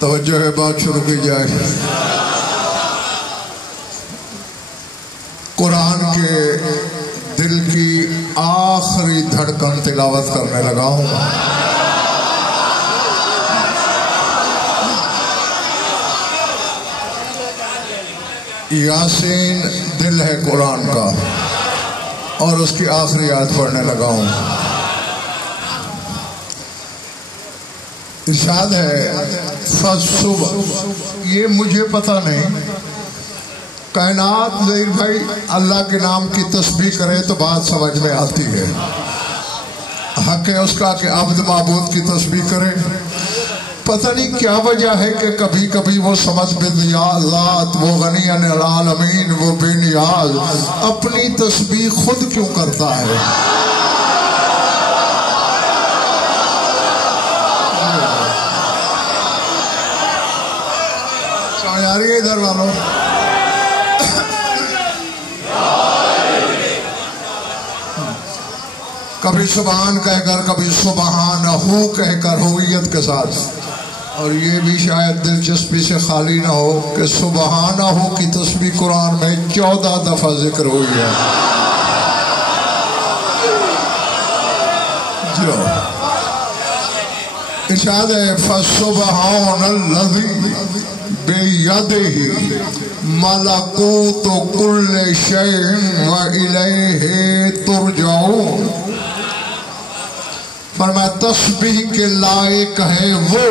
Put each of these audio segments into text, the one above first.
तवज्जो है, बात शुरू की जाए। कुरान के दिल की आखिरी धड़कन तिलावत करने लगा हूं। यासीन दिल है कुरान का और उसकी आखिरी आयत पढ़ने लगा हूं। इरशाद है फसुब, ये मुझे पता नहीं, कायनात ज़हीर भाई अल्लाह के नाम की तस्बीह करे तो बात समझ में आती है। हक है उसका कि अब्द माबूद की तस्बीह करे। पता नहीं क्या वजह है कि कभी कभी वो समझ बिल्लात, वो गनी अनिल आलमीन, वो बेनियाज अपनी तस्बीह खुद क्यों करता है। यार ये इधर वालों, कभी सुबहान कहकर, कभी सुबहानहू कहकर हुइयत के साथ। और ये भी शायद दिलचस्पी से खाली ना हो कि सुबहानहू की तस्बीह कुरान में 14 दफा जिक्र हुई है। जो इरशाद है फसुबहानल्लज़ी बेयदिही मलकूतु कुल्लि शैइन व इलैहि तुरजऊन। फरमाया तस्बीह के लायक है वो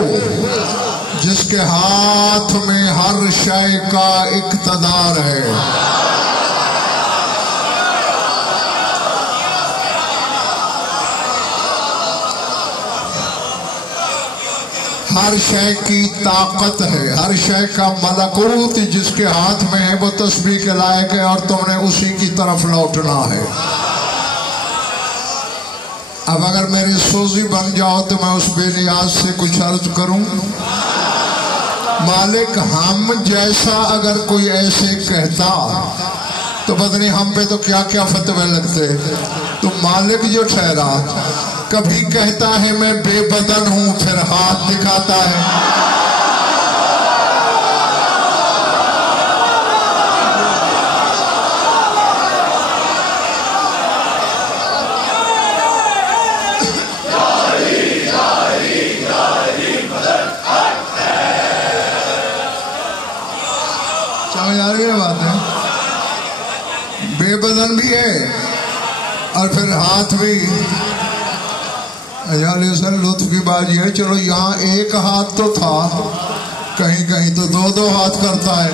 जिसके हाथ में हर शय का इक़्तिदार है। हर शय की ताकत है, हर शय का मलकूत जिसके हाथ में है वो तस्बीह के लायक है और तुमने उसी की तरफ लौटना है। अब अगर मेरी सोजी बन जाओ तो मैं उस बेनियाज से कुछ अर्ज करूं। मालिक हम जैसा अगर कोई ऐसे कहता तो पता नहीं हम पे तो क्या क्या फतवे लगते। तो मालिक जो ठहरा कभी कहता है मैं बेबदन हूं, फिर हाथ दिखाता है। समझ आ रही है बात है? बेबदन भी है और फिर हाथ भी। सर लुत्फ की बात यह है, चलो यहाँ एक हाथ तो था, कहीं कहीं तो दो दो हाथ करता है।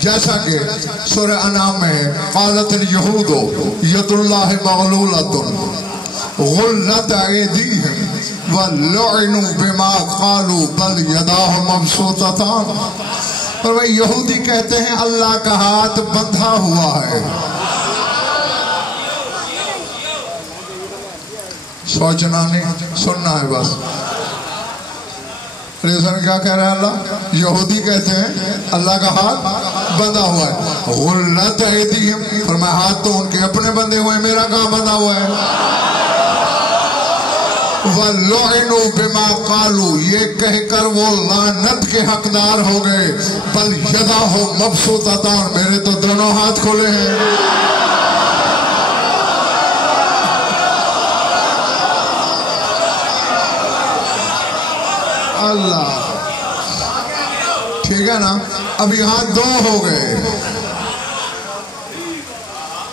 जैसा कि सूरह अनाम में है क़ालतिल यहूदु यदुल्लाहि मग़लूलतुन गुल्लत अयदीहिम व लुइनु बिमा क़ालू बल यदाहु मबसूततान। पर भाई यहूदी कहते हैं अल्लाह का हाथ बंधा हुआ है। सोचना नहीं, सुनना है बस। क्या कह रहा है अल्लाह? यहूदी कहते हैं अल्लाह का हाथ बंधा हुआ है। गुल्लत अयदीहिम, पर मैं हाथ तो उनके अपने बंधे हुए हैं, मेरा कहाँ बंधा हुआ है। वल्लुइनु बिमा क़ालू, ये कहकर वो लानत के हकदार हो गए। बल यदाहु मबसूततान, मेरे तो दोनों हाथ खोले हैं। अल्लाह, ठीक है ना? अब यहाँ दो हो गए।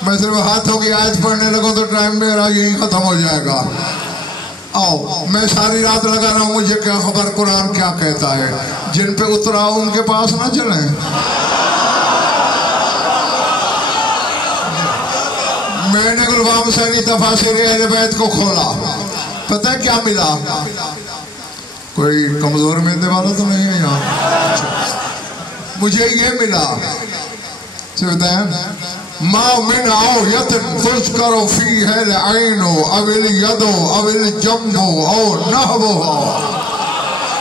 मैं सिर्फ हाथों की आयत पढ़ने लगूं तो टाइम मेरा यही खत्म हो जाएगा। आओ, मैं सारी रात लगा रहा हूं, मुझे क्या खबर कुरान क्या कहता है। जिन पे उतरा उनके पास ना चले। मैंने गुलबाम सैनी तफासिर अहले बैत को खोला, पता है क्या मिला? कोई कमजोर मैदे वाला तो नहीं है यहाँ? मुझे ये मिला मामिन आओ यतन खुश करो फी है आइनो अविल यदो अविल जम्बो ओ नहबो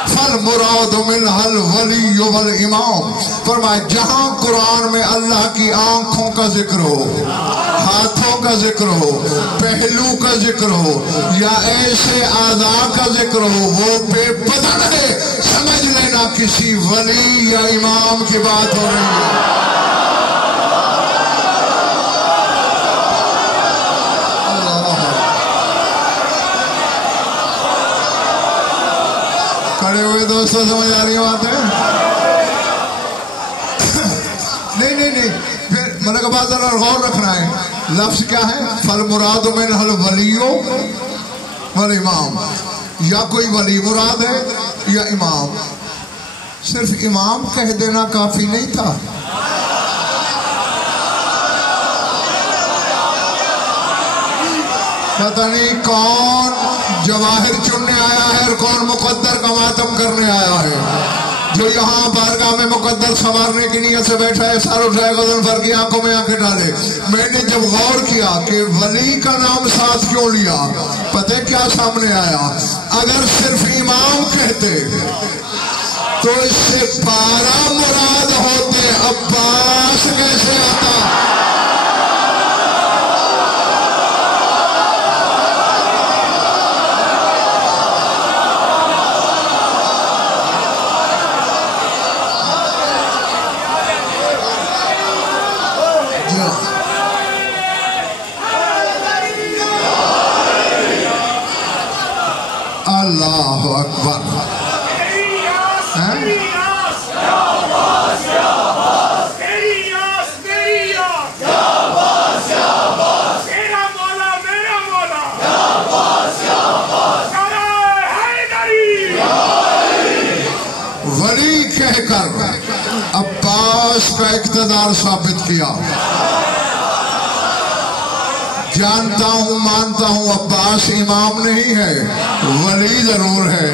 फल मुराद मिन हल वली वल इमाम। फरमाए जहां कुरान में अल्लाह की आंखों का जिक्र हो, हाथों का जिक्र हो, पहलू का जिक्र हो या ऐसे आज़ा का जिक्र हो, वो बेपदन है, समझ लेना किसी वली या इमाम की बात हो रही है। खड़े हुए दोस्तों समझ आ रही है बात है? नहीं फिर मैंने कहा बात गौर रखना है। लफ्ज क्या है? फल मुराद मिन हल वलियो वल इमाम। या कोई वली मुराद है या इमाम। सिर्फ इमाम कह देना काफी नहीं था। पता नहीं कौन जवाहिर चुनने आया है और कौन मुकद्दर का मातम करने आया है। जो यहाँ बारगाह में मुकद्दर संवारने की नीयत से बैठा है, सार उठाए गज़न फर की आंखों में आंखें डाले। मैंने जब गौर किया कि वली का नाम साथ क्यों लिया, पता क्या सामने आया? अगर सिर्फ इमाम कहते तो इससे 12 मुराद होते, अब्बास कैसे आता? अल्लाह अकबर। वली कहकर अब्बास का इक़्तिदार साबित किया। जानता हूं, मानता हूं अब्बास इमाम नहीं है, वली जरूर है।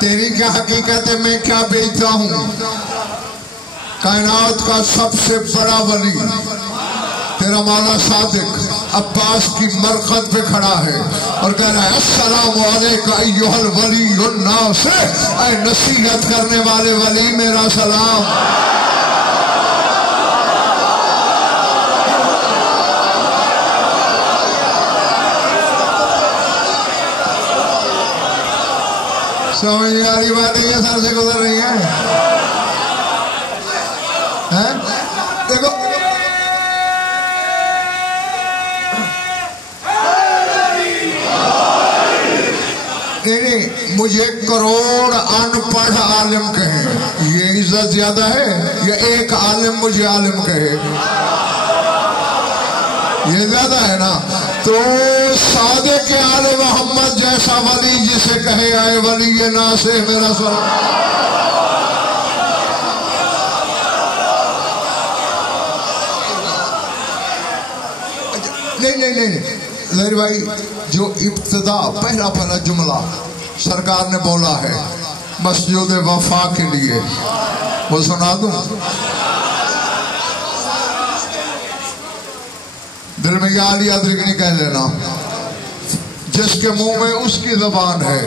तेरी क्या हकीकत है, मैं क्या बेचता हूं? कायनात का सबसे बड़ा वली तेरा मौला सादिक अब्बास की मरकत पे खड़ा है और कह रहा है अस्सलामु अलैका अय्युहल वलियुन्नास। ऐ नसीहत करने वाले वली मेरा सलाम। समझ आ रही बात है? ये सर से गुजर रही है, हैं? देखो नहीं, मुझे करोड़ अनपढ़ आलिम कहे, ये इज्जत ज्यादा है या एक आलिम मुझे आलिम कहे? ये ज्यादा है ना। तो सादे के आले मोहम्मद जैसा वली जिसे कहे आए वली ये ना से मेरा सलाम। नहीं जहीर भाई, जो इब्तिदा पहला जुमला सरकार ने बोला है मस्जिद वफा के लिए, वो सुना दूं? दिल में याद नहीं कह लेना। जिसके मुंह में उसकी ज़बान है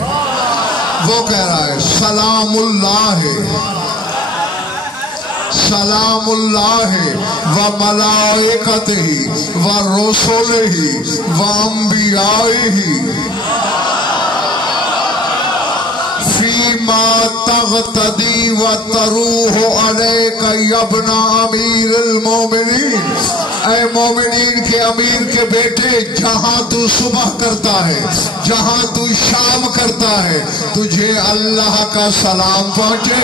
वो कह रहा है सलामुल्लाह सलामुल्लाह व मलाइकतिही व रसूलिही व अंबियाइही फीमा तग़तदी व तरूह अलैका यब्ना अमीरुल मोमिनीन। ऐ मोमिनीन के अमीर के बेटे, जहां तू सुबह करता है, जहां तू शाम करता है, तुझे अल्लाह का सलाम पहुंचे।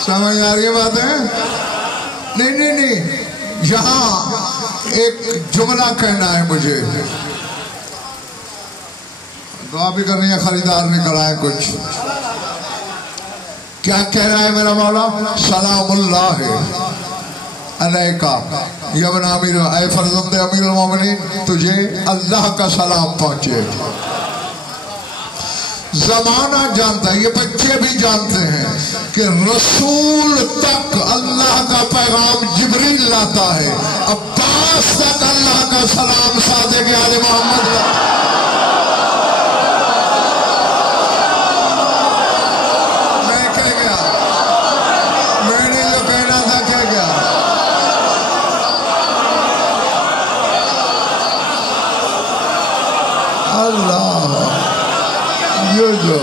समझ आ रही है बात है? नहीं यहाँ एक जुमला कहना है मुझे, दुआ भी करनी है, खरीदार निकल आए कुछ। क्या कह रहा है मेरा मौला? सलामुल्लाह अलैका यबन अमीर, ऐ फर्जंद अमीरुल मोमिनीन, तुझे अल्लाह का सलाम पहुंचे। जमाना जानता है, ये बच्चे भी जानते हैं कि रसूल तक अल्लाह का पैगाम जिब्रील लाता है, अब्बास तक अल्लाह का सलाम सादिक आले मोहम्मद लाता है। मैं कह गया, मैंने जो कहना था कह गया। अल्लाह ये जो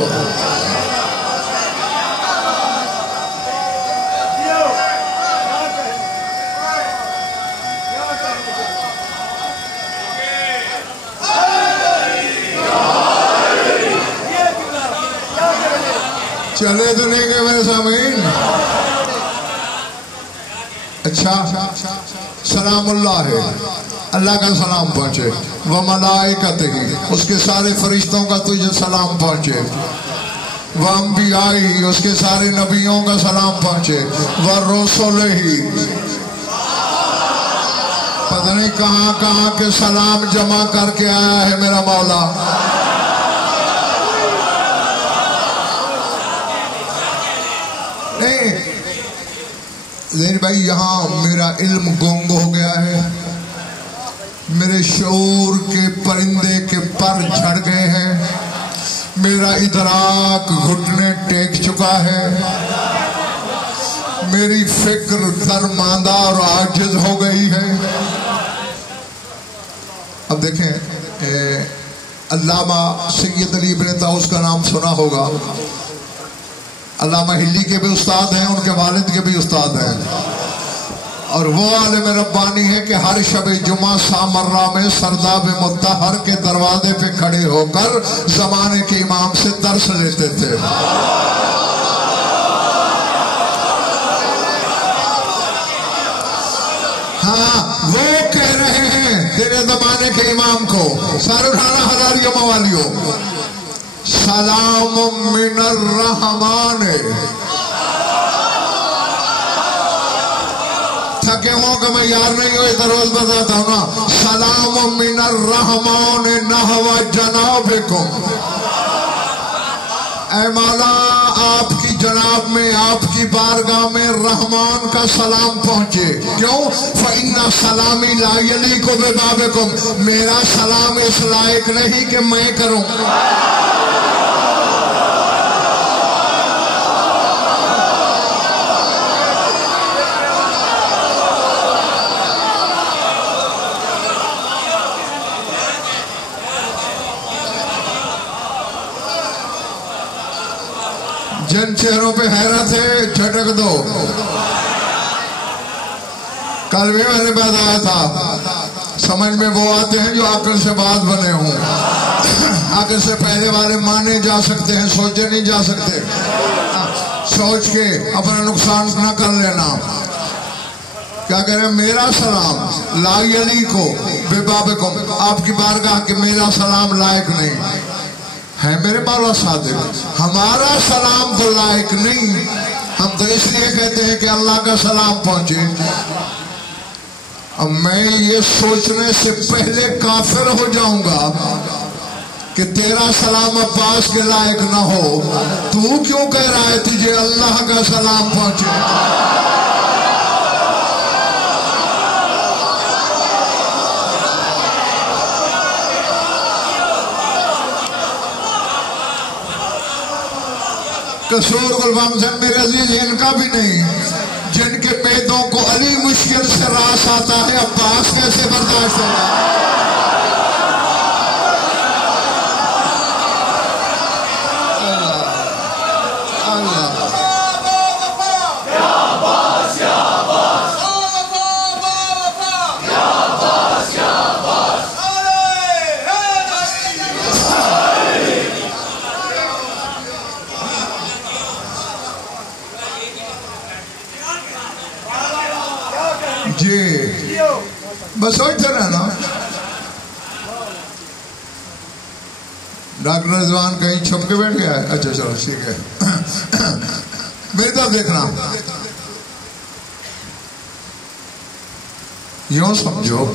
चले तो नहीं गए मेरे सामीन। अच्छा, सलामुल्लाह है, अल्लाह का सलाम पहुंचे, व मलाइकतिही, उसके सारे फरिश्तों का तुझे सलाम पहुंचे, व अंबियाई, उसके सारे नबियों का सलाम पहुंचे, व रसूलिही, पता नहीं कहां कहां के सलाम जमा करके आया है मेरा मौला। नहीं ज़हीर भाई, यहाँ मेरा इल्म गुंग हो गया है, मेरे शऊर के परिंदे के पर झड़ गए हैं, मेरा इदराक घुटने टेक चुका है, मेरी फिक्र दरमांदा और आजिज हो गई है। अब देखें, अल्लामा सैयद अली इब्न ताऊस का नाम सुना होगा। अल्लामा हिल्ली के भी उस्ताद हैं, उनके वालिद के भी उस्ताद हैं, और वो आलिम रब्बानी है कि हर शब जुमा सामर्रा में सरदाब मुत्तहर के दरवाजे पे खड़े होकर जमाने के इमाम से दर्स लेते थे। हाँ, वो कह रहे हैं तेरे जमाने के इमाम को, सर उठाना हजारियों मवालियों, सलाम मिनर रहमान, थके हो कि मैं यार नहीं हो, इधर रोज बताता हूँ ना, सलाम मिनर रहमान नहवा जनाबिकुम, ऐ मौला आपकी जनाब में, आपकी बारगाह में रहमान का सलाम पहुंचे। क्यों? फइन्ना सलामी ला यलीकु बिबाबिकुम, मेरा सलाम इस लायक नहीं कि मैं करूं। जिन चेहरों पे हैरत है झटक दो। कल भी मैंने बताया था, समझ में वो आते हैं जो अकल से बात बने हों, अकल से पहले वाले माने जा सकते हैं, सोचे नहीं जा सकते। सोच के अपना नुकसान न कर लेना। क्या कह रहे हैं? मेरा सलाम ला यलीकु बिबाबिकुम, आपकी बारगाह के मेरा सलाम लायक नहीं है मेरे मौला सादिक, हमारा सलाम तो लायक नहीं। हम तो इसलिए कहते हैं कि अल्लाह का सलाम पहुंचे। अब मैं ये सोचने से पहले काफिर हो जाऊंगा कि तेरा सलाम अब्बास के लायक ना हो, तू क्यों कह रहा है तुझे अल्लाह का सलाम पहुंचे? कसूर गुलफाम से मेरे अजीज इनका भी नहीं, जिनके पैदों को अली मुश्किल से रास आता है, अब्बास कैसे बर्दाश्त होगा? जी बस वही तरह ना। डॉक्टर रिजवान कहीं छुप के बैठ गया है? अच्छा चलो ठीक है। मेरी तरफ देखना, यूं समझो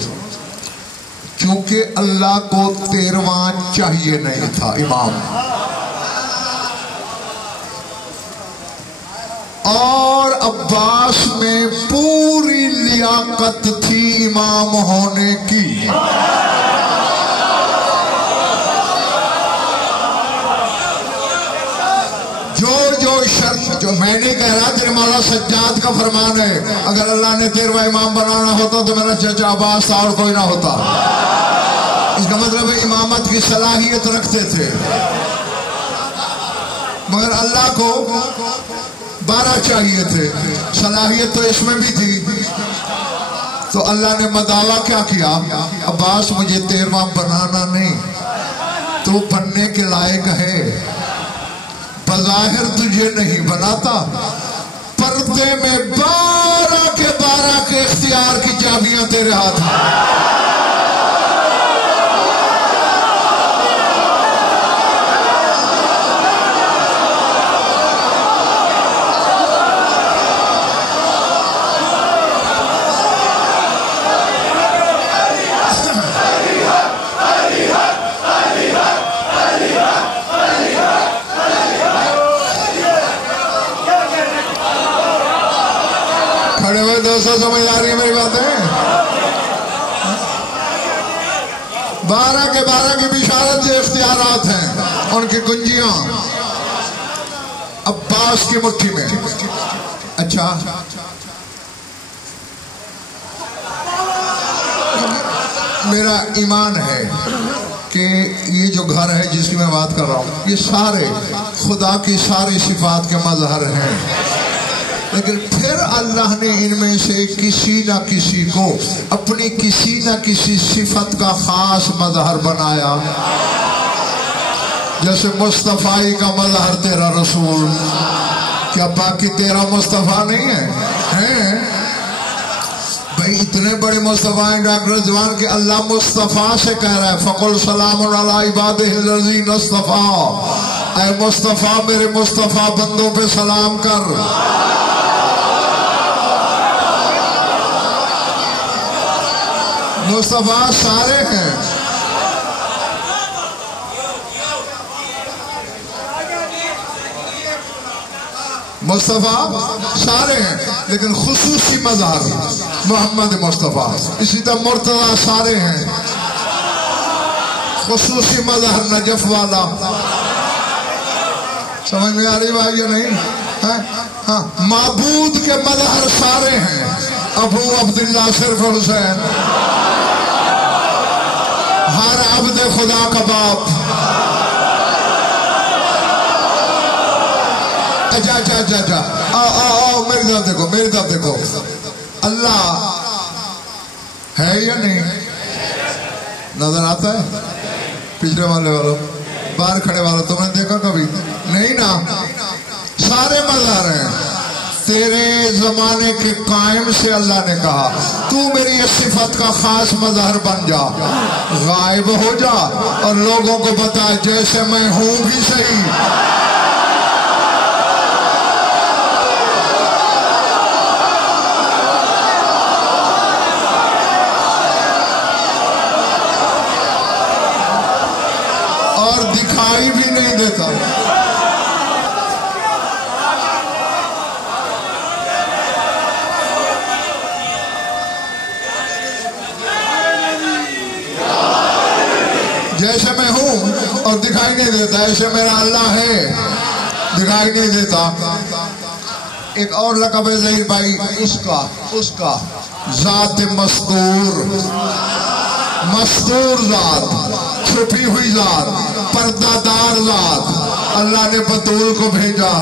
क्योंकि अल्लाह को 13वां चाहिए नहीं था इमाम, और अब्बास में पूरी लियाकत थी इमाम होने की। जो जो शर्त, जो मैं नहीं कह रहा, तेरे मौला सज्जाद का फरमान है, अगर अल्लाह ने 13वां इमाम बनाना होता तो मेरा चाचा अब्बास था और कोई ना होता। इसका मतलब है इमामत की सलाहियत रखते थे, मगर अल्लाह को 12 चाहिए थे, सलाहियत तो इसमें भी थी। तो अल्लाह ने मदावा क्या किया, अब्बास मुझे 13वां बनाना नहीं, तू बनने के लायक है, बज़ाहिर तुझे नहीं बनाता, पर्दे में 12 के इख्तियार की चाबियां तेरे हाथ में। खड़े हुए दोस्तों समझ आ रही है मेरी बातें? 12 की बिशारत जो इख्तियारात हैं, उनकी कुंजियां अब्बास की मुट्ठी में। अच्छा मेरा ईमान है कि ये जो घर है जिसकी मैं बात कर रहा हूँ, ये सारे खुदा की सारी सिफात के मजहर हैं, लेकिन फिर अल्लाह ने इनमें से किसी ना किसी को अपनी किसी ना किसी सिफत का खास मजहर बनाया। जैसे मुस्तफ़ाई का मजहर तेरा रसूल, क्या बाकी तेरा मुस्तफ़ा नहीं है? हैं भाई, इतने बड़े मुस्तफ़ा हैं डॉक्टर रिजवान के अल्लाह मुस्तफ़ा से कह रहा है, फ़क़ुल सलामुन अला इबादिहिल्लज़ीना इस्तफ़ा, ऐ मुस्तफ़ा मेरे मुस्तफ़ा बंदों पे सलाम कर। मुस्तफा सारे हैं, मुस्तफा सारे हैं, लेकिन खुसूसी मज़हर मोहम्मद मुस्तफा। इसी तरह मुर्तज़ा सारे हैं, खुसूसी मज़हर नजफ वाला। समझ में आ रही बात या नहीं? हाँ, माबूद के मज़हर सारे हैं, अबू अब्दुल्ला सिर्फ हुसैन, हर अब्द खुदा का बाप। अच्छा आओ मेरी तरफ देखो, मेरी तरफ देखो, अल्लाह है या नहीं? नजर आता है? पिछले वाले वालों, बाहर खड़े वालों, तुमने देखा कभी? नहीं ना। सारे मज़हर हैं। तेरे जमाने के कायम से अल्लाह ने कहा तू मेरी इस सिफत का खास मज़हर बन जा, गायब हो जा और लोगों को बता जैसे मैं हूं भी सही। और दिखाई भी नहीं देता। जैसे मैं हूं और दिखाई नहीं देता, ऐसे मेरा अल्लाह है, दिखाई नहीं देता। एक और लक़ब है ज़हीर भाई, उसका ज़ात मस्तूर, मस्तूर ज़ात, छुपी हुई ज़ात, पर्दादार ज़ात। अल्लाह ने बतूल को भेजा,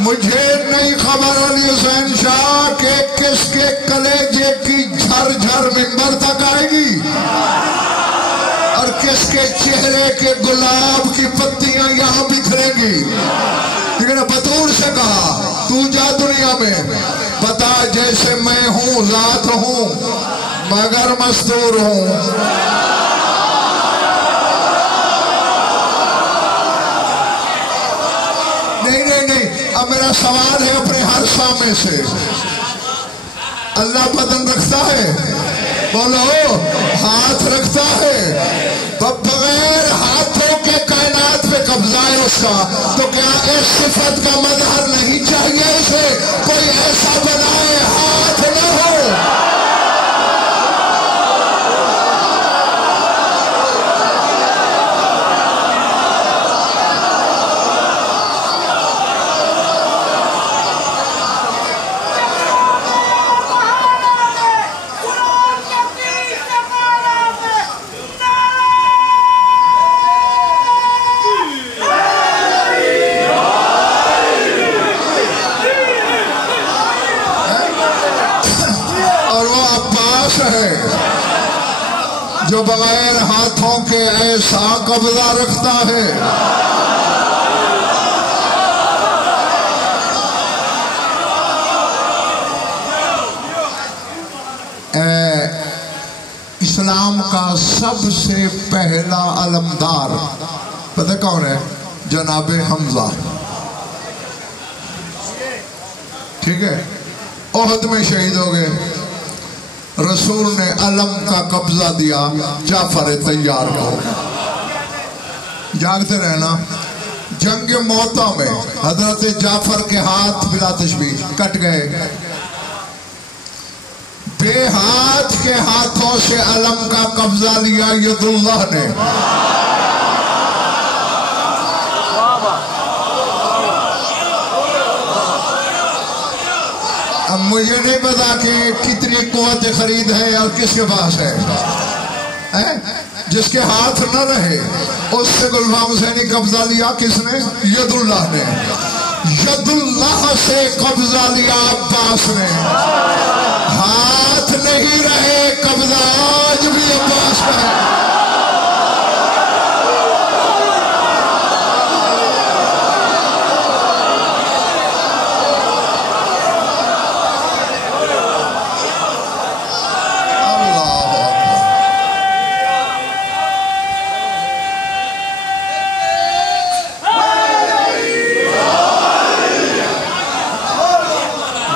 मुझे नहीं खबर अली हुसैन शाह के किसके कलेजे की झरझर मिंबर तक आएगी और किसके चेहरे के गुलाब की पत्तियां यहाँ बिखरेंगी। लेकिन बतूर से कहा तू जा दुनिया में बता जैसे मैं हूं जात हूं मगर मस्तूर हूं। नहीं नहीं नहीं, अब मेरा सवाल है अपने हर सामने से, अल्लाह बदन रखता है? बोलो, हाथ रखता है? तो बगैर हाथों के कायनात पे कब्जा है उसका, तो क्या इस सिफत का मजहर नहीं चाहिए इसे कोई ऐसा बनाए हाथ न हो? जो बगैर हाथों के ऐसा कब्जा रखता है। इस्लाम का सबसे पहला अलमदार पता कौन है? जनाब हमजा। ठीक है, ओहद में शहीद हो गए। रसूल ने अलम का कब्जा दिया, जाफर तैयार हो, जागते रहना। जंग मौता में हजरत जाफर के हाथ बिला तशबीह कट गए। बेहाथ के हाथों से अलम का कब्जा लिया यदुल्लाह ने। अब मुझे नहीं पता कि कितनी कुव्वत खरीद है और किसके पास है? जिसके हाथ न रहे उससे गुलाम हुसैनी कब्जा लिया। किसने? यदुल्लाह ने। यदुल्लाह से कब्जा लिया अब्बास ने। हाथ नहीं रहे, कब्जा आज भी अब्बास का है।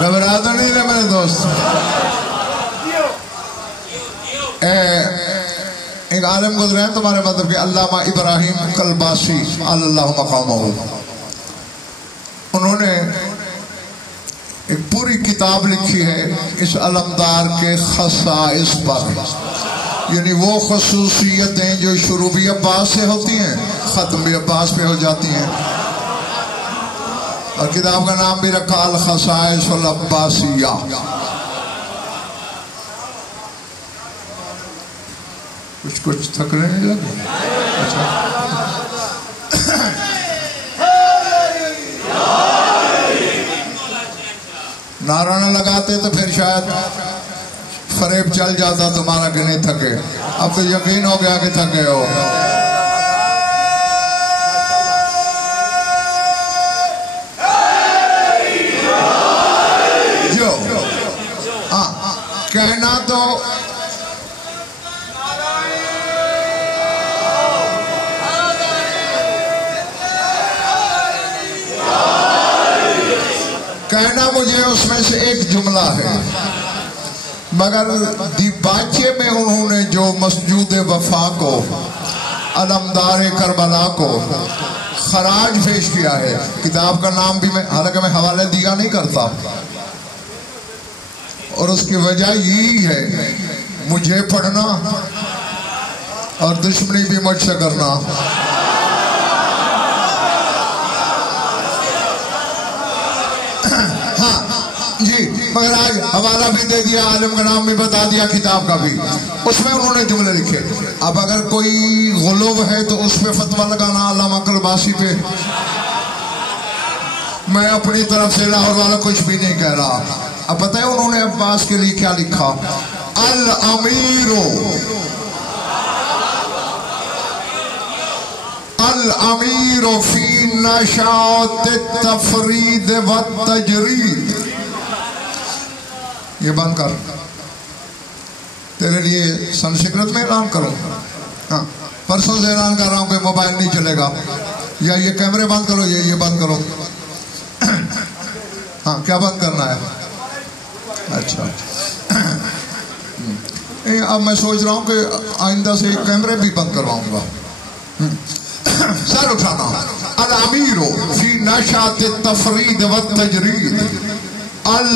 घबरा तो नहीं रहे मेरे दोस्त। एक आलिम गुजरे हैं तुम्हारे मतलब के, अल्लामा इब्राहिम कलबासी अल्लाह मकामहू। उन्होंने एक पूरी किताब लिखी है इस अलमदार के खसाइस पर, यानी वो खसूसियतें जो शुरू भी अब्बास से होती हैं, खत्म भी अब्बास पे हो जाती हैं। और किताब का नाम भी रखा अल खसाइस अल अब्बासिया। कुछ थकने नहीं लगे? अच्छा, नारा न लगाते तो फिर शायद फरेब चल जाता तुम्हारा कि नहीं थके। अब तो यकीन हो गया कि थके हो। कहना तो कहना मुझे उसमें से एक जुमला है, मगर दिबाचे में उन्होंने जो मस्जूद वफा को, अलमदार करबला को खराज पेश किया है। किताब का नाम भी मैं, हालांकि मैं हवाले दिया नहीं करता, और उसकी वजह यही है मुझे पढ़ना और दुश्मनी भी मुझसे करना। हाँ जी, मगर आज हवाला भी दे दिया, आलिम का नाम भी बता दिया, किताब का भी। उसमें उन्होंने जुमले लिखे। अब अगर कोई गुलूब है तो उस पर फतवा लगाना अल्लामा कलबासी पे। मैं अपनी तरफ से लाहौर वाला कुछ भी नहीं कह रहा। अब पता है उन्होंने अब्बास के लिए क्या लिखा? अल अमीरो अमीर फी नशात तफरीद व तजरीद। ये बंद कर, तेरे लिए संस्कृत में ऐलान करो। हाँ, परसों से ऐलान कर रहा हूँ कि मोबाइल नहीं चलेगा, या ये कैमरे बंद करो, ये बंद करो। हाँ, क्या बंद करना है? अच्छा, अब मैं सोच रहा हूँ कि आइंदा से कैमरे भी बंद करवाऊंगा। सर उठाना। अल अमीरो फी नशात तफरीद व तजरीद। अल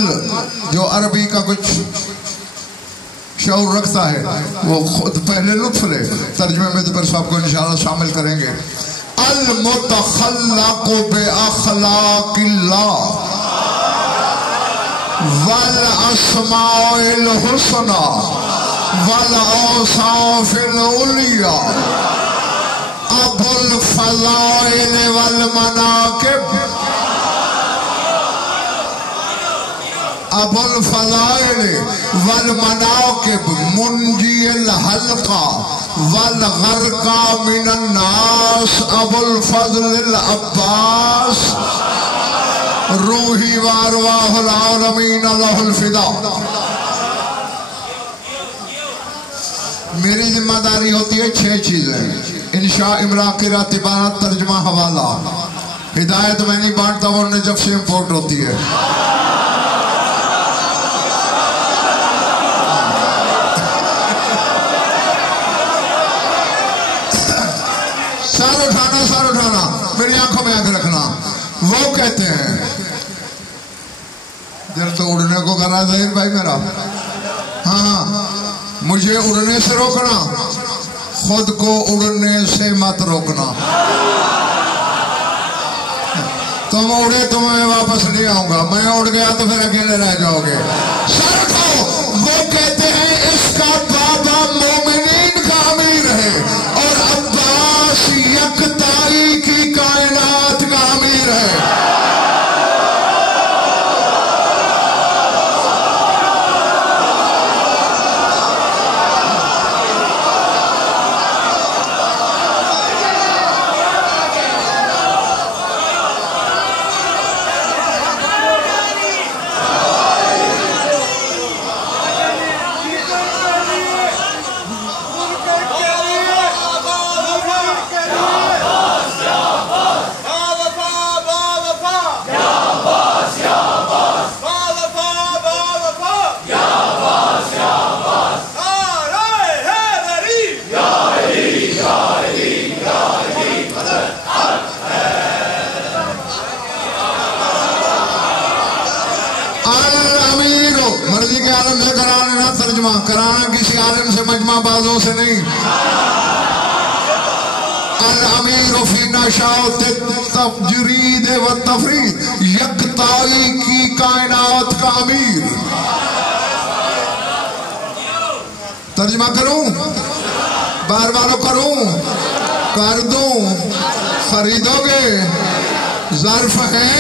जो अरबी का कुछ शऊर रखता है वो खुद पहले लुत्फ ले, तर्जमे में तो फिर सबको इंशाअल्लाह शामिल करेंगे। अल मुतखल्लक़ु बि अखलाक़िल्लाह वल अस्माइल हुस्ना वल औसाफिल उलिया अबुल फज़ाइल वल मनाकिब अबुल फज़ाइल वल मनाकिब मुंजिल हल्का वल गर्का मिनन नास अबुल फज़ल अब्बास रूही वारवाहुल आलमीन लहुल फिदा। मेरी जिम्मेदारी होती है 6 चीजें: इंशा, इमला, किरात, इबारत, तर्जुमा, हवाला। हिदायत मैं नहीं बांटता, वो नजफ से इम्पोर्ट होती है। सर उठाना, मेरी आंखों में आंख रखना। वो कहते हैं, जब तो उड़ने को करा ज़हीर भाई मेरा। हाँ, मुझे उड़ने से रोकना, खुद को उड़ने से मत रोकना। तुम उड़े तो मैं वापस नहीं आऊंगा, मैं उड़ गया तो फिर अकेले रह जाओगे। सर उठाओ। वो कहते हैं इसका बाबा मोमिनीन का अमीर है और अब्बास यकताई की कायनात का अमीर है। कराना किसी आलिम से, मजमा बाजों से नहीं। अल अमीर फी नशात तजरीद व तफरीद, यकताई की कायनात का अमीर। तर्जुमा करूं, बार बार करूं, कर दूं, खरीदोगे? ज़र्फ है।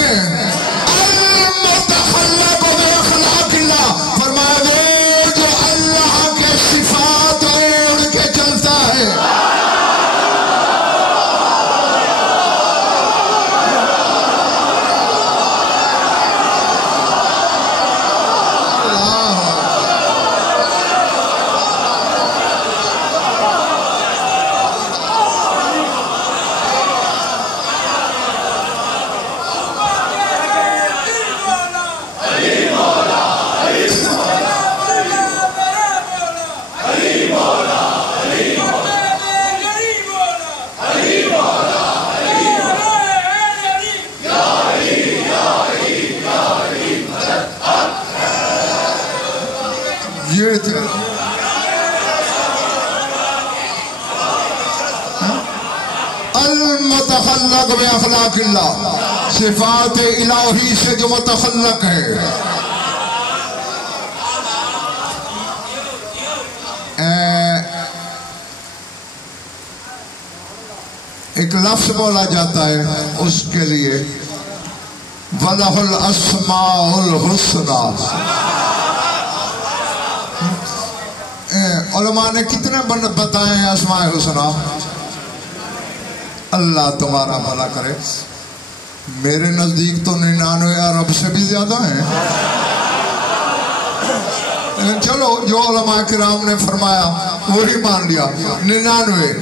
अल मुतखल्लक़ु बि अखलाक़िल्लाह, फरमाया वो जो अल्लाह के सिफात ओढ़ के चलता है। अल-मुतखल्लक़ बि अख़लाक़िल्लाह, सिफ़ात इलाही से जो मुतखल्लक़ है। एक लफ्ज़ बोला जाता है उसके लिए, वलहुल अस्माउल हुस्ना। उलमा ने कितने बताए हैं अस्माए हुस्ना? अल्लाह तुम्हारा भला करे। मेरे नजदीक तो 99 अरब से भी ज्यादा है, लेकिन चलो जो उलमा किराम ने फरमाया वही मान लिया। 99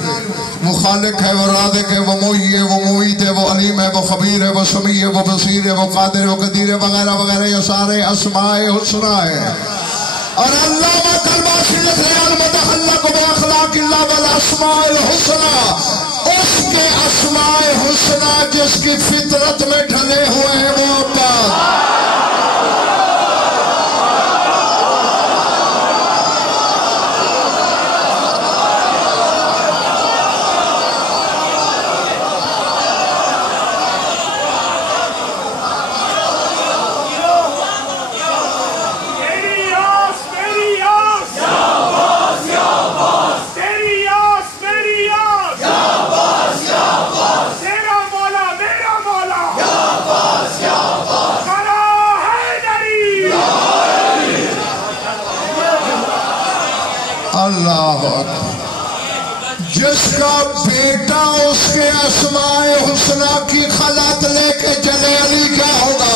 वो खालिक है, वो राज़िक है, वो मुही है, वो मुईत है, वो अलीम है, वो खबीर है, वो समी है, वो बसीर है, वो कादिर है, वो कदीर है, वगैरह वगैरह। ये सारे अस्माए हुस्ना है। और अल्लाह उसके अस्माए हुस्ना जिसकी फितरत में ढले हुए हैं मोहब्बत। जिसका बेटा उसके अस्माए हुस्ना की खलत लेके चले, अली क्या होगा?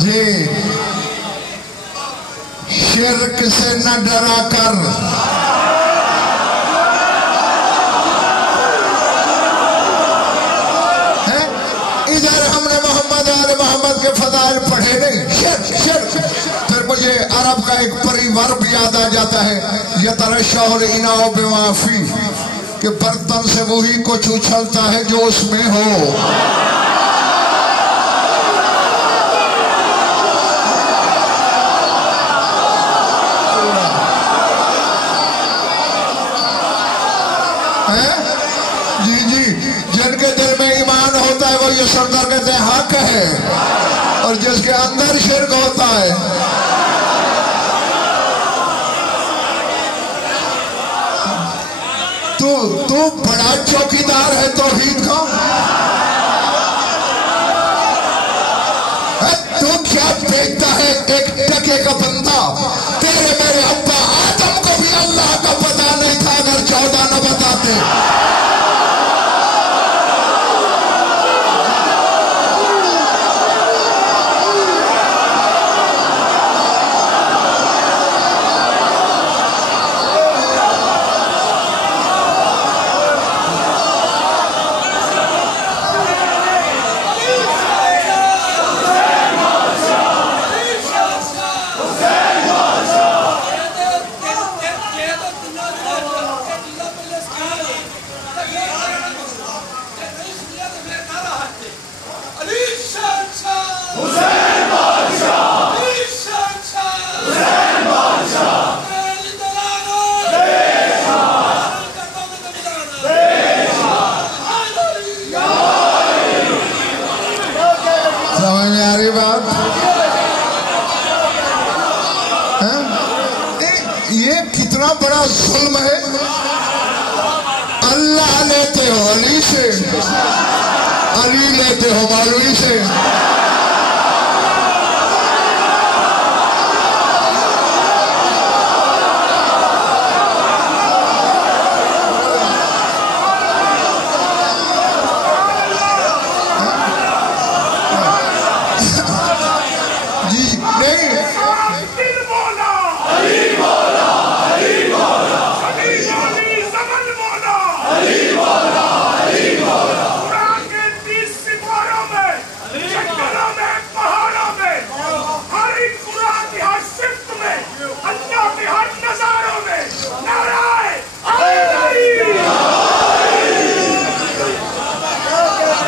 जी शिर्क से न डरा कर के फजाइल पढ़े नहीं, फिर मुझे अरब का एक परिवर्ब याद आ जाता है, ये तरशौर इनाओ बेवाफी, कि बर्तन से वही कुछ उछलता है जो उसमें हो। जी जी, जिनके दिल में ईमान होता है वो ये सरदार कहते हैं हक है, और जिसके अंदर शिर्क होता है तू बड़ा चौकीदार है तौहीद का। तू क्या देखता है एक टके का बंदा? तेरे मेरे अब्बा आदम को भी अल्लाह का पता नहीं था अगर 14 न बताते। बड़ा जुल्म है। अल्लाह लेते हो अली से, अली लेते हो मौलवी से।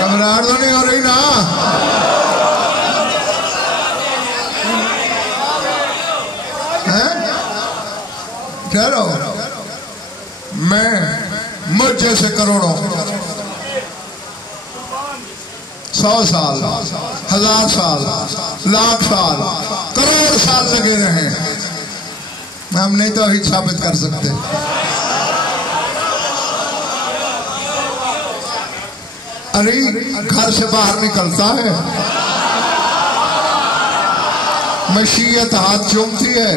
घबराहट तो नहीं हो रही ना? ठहरो, मैं मुझ जैसे करोड़ों 100 साल 1000 साल लाख साल करोड़ साल लगे रहे, हम नहीं तो अभी साबित कर सकते। अली घर से बाहर निकलता है, मशीयत हाथ चूमती है,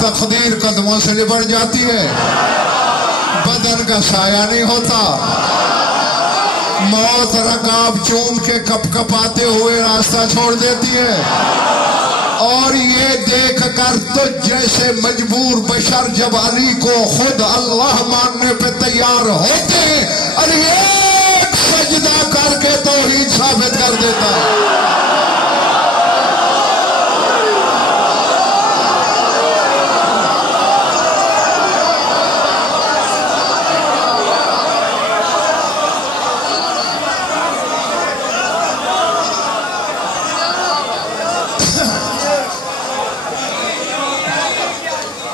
तकदीर कदमों से लिपट जाती है, बदन का साया नहीं होता, मौत रकाब चूम के कपकपाते हुए रास्ता छोड़ देती है। और ये देख कर तो जैसे मजबूर बशर जब अली को खुद अल्लाह मानने पे तैयार होते हैं, अली एक सजदा करके तौहीद साबित कर देता है।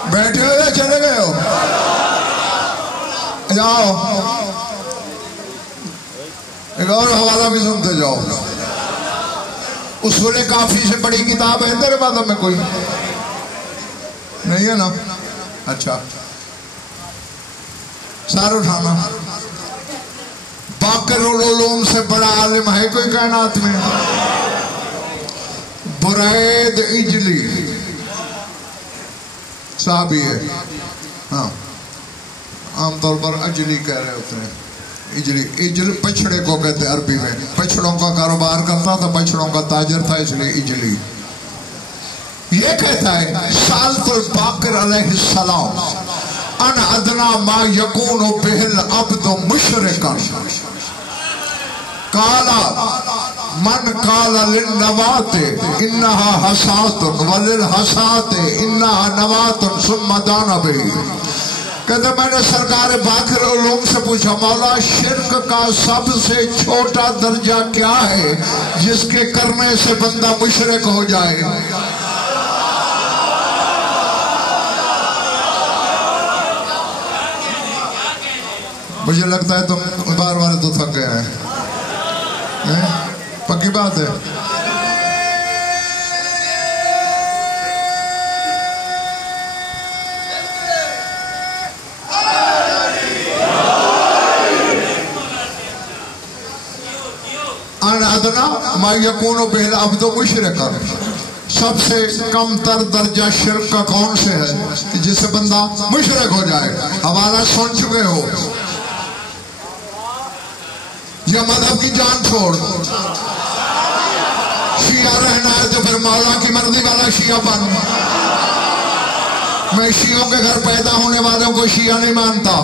बैठे हो या चले गए हो? जाओ एक और हवाला भी सुनते जाओ। उसूल काफी से बड़ी किताब है तेरे बातों में कोई नहीं है ना? अच्छा सारे उठाना। बाक़िरुल उलूम से बड़ा आलिम है कोई कायनात में? बुरैद इजली साहबी है। हाँ आमतौर पर अजली कह रहे होते हैं। इजली इजल पछड़े को कहते हैं अरबी में। पछड़ों का कारोबार करता था, पछड़ों का ताजर था, इसलिए इजली। ये कहता है सालतुल बाक़िर अलैहिस्सलाम अन अदना मा यकूनु बिहिल अब्दु मुशरिकन काला मन काला लिन नवाते इन्नहा हसातुन वलिल हसाते इन्नहा नवातुन सुम्मा दानबी। कहते मैंने सरकार बाक़िर उलूम से पूछा, मौला शिर्क का सबसे छोटा दर्जा क्या है जिसके करने से बंदा मुशरिक हो जाए? मुझे लगता है तुम बार बार तो थक गए हैं। पक्की बात है। अदना मा यकूनु बिहिल अब्दु मुशरिकन, सबसे कम तर दर्जा शिर्क का कौन से है जिससे बंदा मुशरिक हो जाए? हवाला सुन चुके हो। या मजहब की जान छोड़, शिया रहना है तो फिर मौला की मर्जी वाला शिया बन। मैं शियों के घर पैदा होने वालों को शिया नहीं मानता,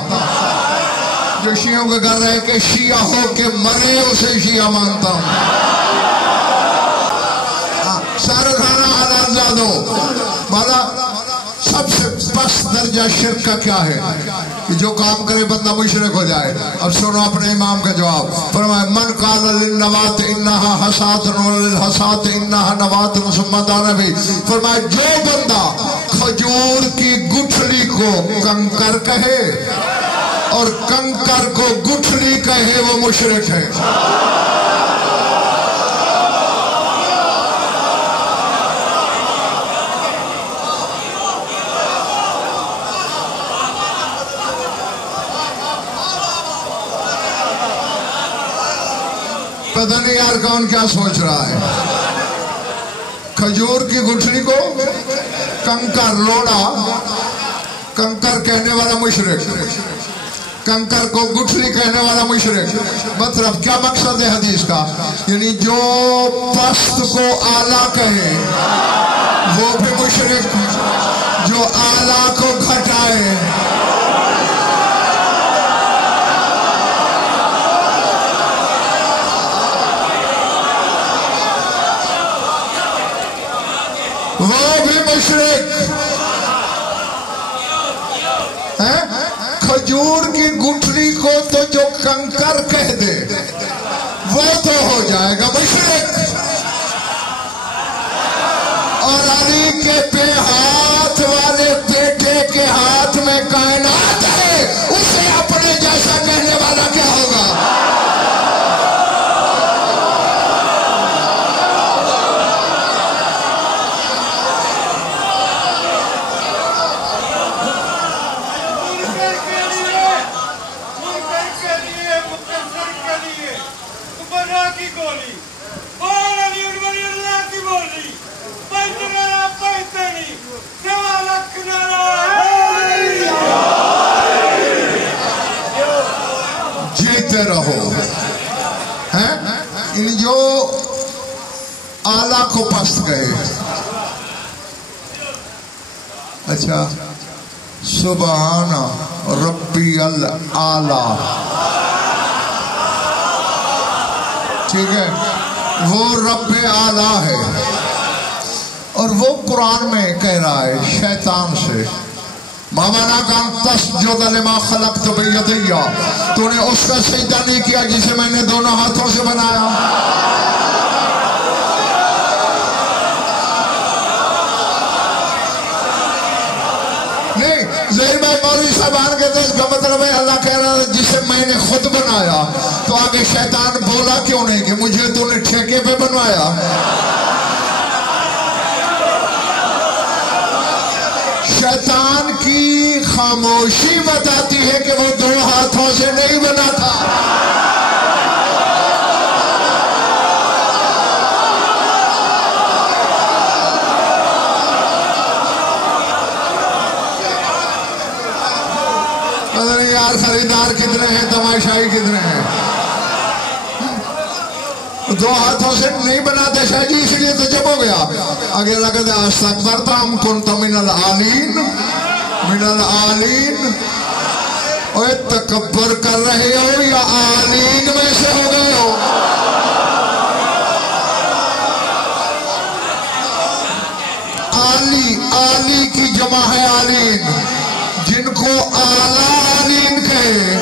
जो शियों के घर रह के शिया हो के मरे उसे शिया मानता हूं। सारे खाना आजाद दो वाला सबसे पस्त दर्जा शिर्क का क्या है कि जो काम करे बंदा मुशरिक हो जाए? अब सुनो अपने इमाम का जवाब। फरमाया मन काला लिन नवात इन्नहा हसातुन वलिल हसात इन्नहा नवातुन सुम्मा दानबी। फरमाया जो बंदा खजूर की गुठली को कंकर कहे और कंकर को गुठली कहे वो मुशरिक है। पता नहीं यार कौन क्या सोच रहा है। खजूर की गुठली को कंकर, लोड़ा कंकर कहने वाला मुशरिक, कंकर को गुठली कहने वाला मुशरिक। मतलब क्या मकसद है हदीस का? यानी जो पस्त को आला कहे वो भी मुशरिक, जो आला को घटाए वो भी मुशरिक है। खजूर की गुठली को तो जो कंकर कह दे वो तो हो जाएगा मुशरिक। और अली के पे हाथ वाले बेटे के हाथ में कायनात है, उसे अपने जैसा कहने वाला क्या होगा? जीते रहो। हैं इन जो आला को पस्त गए। अच्छा, सुबहाना रब्बी अल आला, ठीक है, वो रब्बे आला है। और वो कुरान में कह रहा है शैतान से, मामाना का तस्जुद लिमा खलक़्त बियदिया, तूने उसका सजदा नहीं किया जिसे मैंने दोनों हाथों से बनाया। नहीं, ज़हीर भाई मौलवी साहबान कहते इसका मतलब है अल्लाह कह रहा है जिसे मैंने खुद बनाया। तो आगे शैतान बोला क्यों नहीं कि मुझे तूने ठेके पे बनवाया। शैतान की खामोशी बताती है कि वो दो हाथों से नहीं बना था। अरे यार, खरीदार कितने हैं, तमाशाई कितने हैं। दो हाथों से नहीं बनाते शाह जी, इसलिए तो जब हो गया। आगे लगा अस्तगफरता हम कुन्तु मिनल आलीन, मिनल आलीन। ओए तकब्बर कर रहे हो या आलीन में से हो गए हो? आली, आली की जमा है आलीन, जिनको आला आलीन कहे।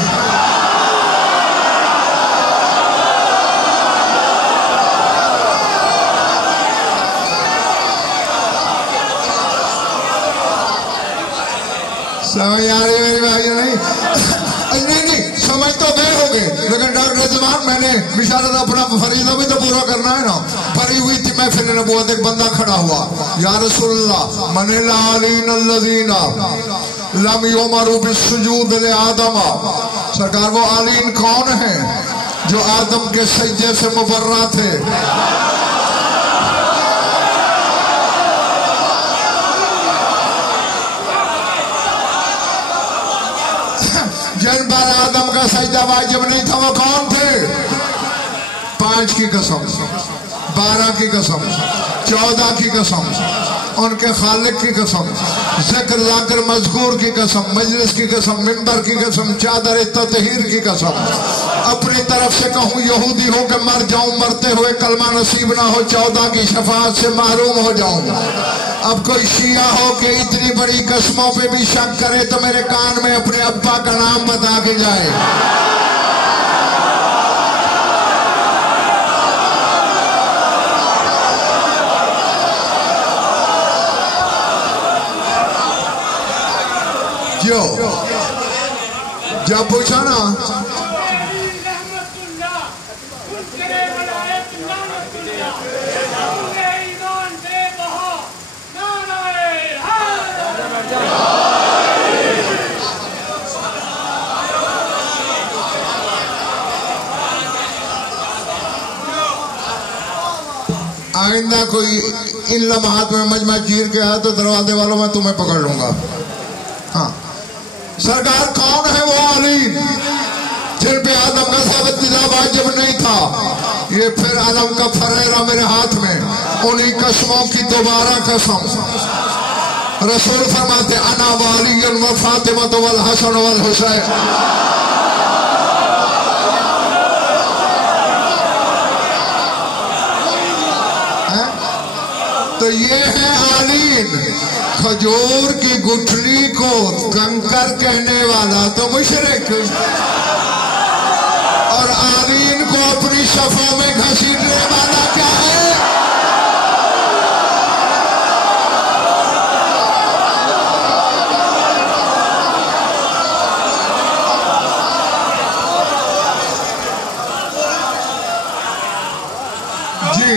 समझ आ रही मेरी भाई? नहीं, समझ तो गए होगे, लेकिन डॉक्टर जमान मैंने बिशारत अपना फरीदा भी तो पूरा करना है ना। भरी हुई थी महफिल नबूवत, एक बंदा खड़ा हुआ, या रसूलल्लाह मनिल आलीन अल्लज़ीना लम युमरू बिस्सुजूद ले आदम। सरकार, वो आलीन कौन है जो आदम के सज्जे से मुबर्रा थे? जिन पर आदम का सजदा वाजिब नहीं था वो कौन थे? 5 की कसम, 12 की कसम, 14 की कसम, उनके खालिक की कसम, जिक्र जाकिर मज़कूर की कसम, मजलिस की कसम, मिंबर की कसम, चादर ततहीर की कसम। अपनी तरफ से कहूँ यहूदी हो के मर जाऊं, मरते हुए कलमा नसीब ना हो, 14 की शफाअत से महरूम हो जाऊं। अब कोई शिया हो के इतनी बड़ी कसमों पे भी शक करे तो मेरे कान में अपने अब्बा का नाम बता के जाए। जो जब पूछा ना आइंदा कोई इन लम्हात में मजमा चीर के आया तो दरवाजे वालों में तुम्हें पकड़ लूंगा। हाँ, सरकार कौन है वो आलीन जिन पे आदम का साबित वाजिब नहीं था? ये फिर आदम का फरेरा मेरे हाथ में, उन्हीं कसमों की दोबारा कसम। रसूल फरमाते अना वाली व फातिमा वल हसन वल हुसैन। तो ये है आलीन। खजूर की गुठली को कंकर कहने वाला तो मुशरिक, और आलीन को अपनी शफों में घसीटने वाला क्या है? जी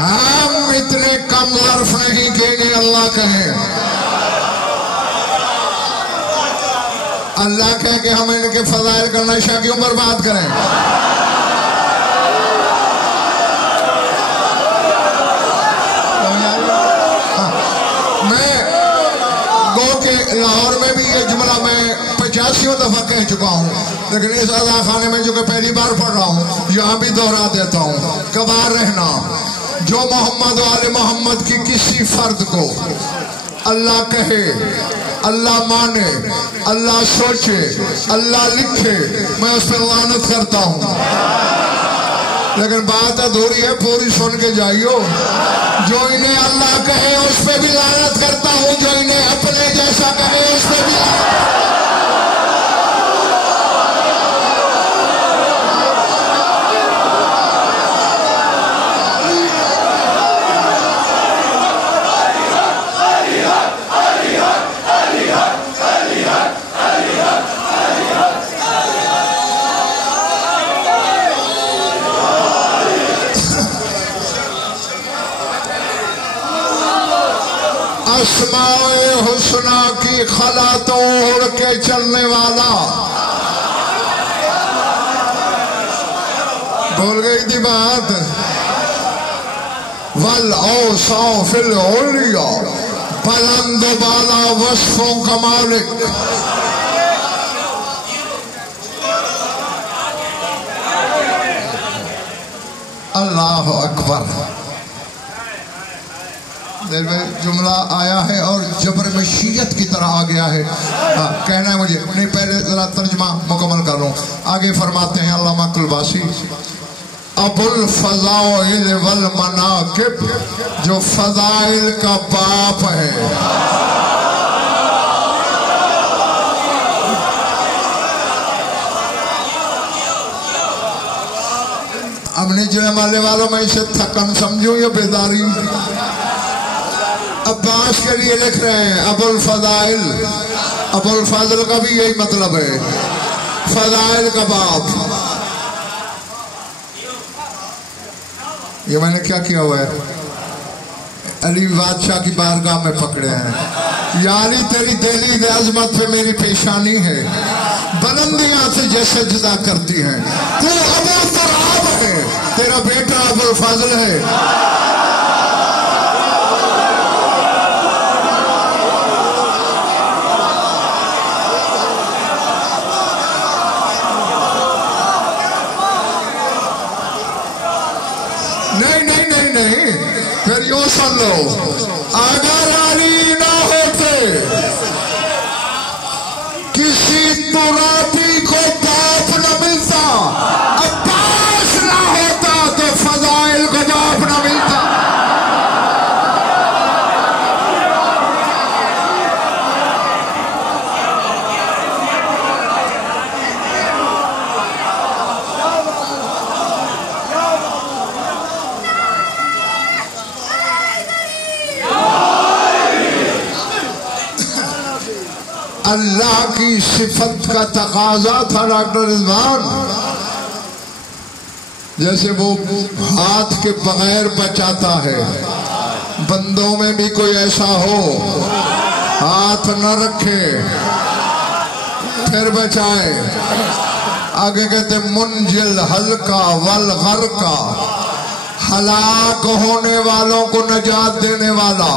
हम इतने कम ज़र्फ नहीं देंगे। अल्लाह कहे, अल्लाह कहे कि हम इनके फजाइल का नशा क्यों बर्बाद करें। 85 दफा कह चुका हूँ, लेकिन इस अदा खाने में जो कि पहली बार पढ़ रहा हूँ यहाँ भी दोहरा देता हूँ। गवाह रहना, जो मोहम्मद वाले मोहम्मद की किसी फर्द को अल्लाह कहे, अल्लाह माने, अल्लाह सोचे, अल्लाह लिखे, मैं उस पर लानत करता हूँ। लेकिन बात अधूरी है, पूरी सुन के जाइयो। जो इन्हें अल्लाह कहे उस पर भी लानत करता हूँ, जो इन्हें अपने जैसा कहे उस पर भी लानत। अस्माए हुस्ना की खला तो उड़ के चलने वाला, बोल गई थी बात। वल औसा फिल ओलिया, बुलंद बाला वस्फों का मालिक। अल्लाह अकबर। जुमला आया है और जबर मशीयत की तरह आ गया है। कहना है मुझे नहीं, पहले जरा तर्जमा मुकम्मल कर लूं। आगे फरमाते हैं अल्लामा कुलबासी, अबुल फज़ाइल वल मनाकिब, जो फज़ाइल का बाप है। अपने जो हमारे वालों में इसे थकन समझूं या बेदारी। अब्बास के लिए लिख रहे हैं अबुल फज़ाइल, अबुल फज़ल का भी यही मतलब है, फज़ाइल का बाप। ये मैंने क्या किया हुआ है, अली बादशाह की बारगाह में पकड़े हैं। यारी तेरी दहलीज़ अज़मत पे मेरी पेशानी है, बुलंदियां से जैसे जुदा करती हैं। तू अबुल फराब है, तेरा बेटा अबुल फज़ल है। फिर यूं सुन लो, अगर अली ना होते, किसी तुराबी को बाप न मिलता, अब्बास ना होता तो फज़ाइल को बाप न मिलता। अल्लाह की सिफत का तकाजा था डॉक्टर रिजवान, जैसे वो हाथ के बगैर बचाता है, बंदों में भी कोई ऐसा हो हाथ न रखे फिर बचाए। आगे कहते मुंजिल हल्का वल गर्का, हलाक होने वालों को नजात देने वाला,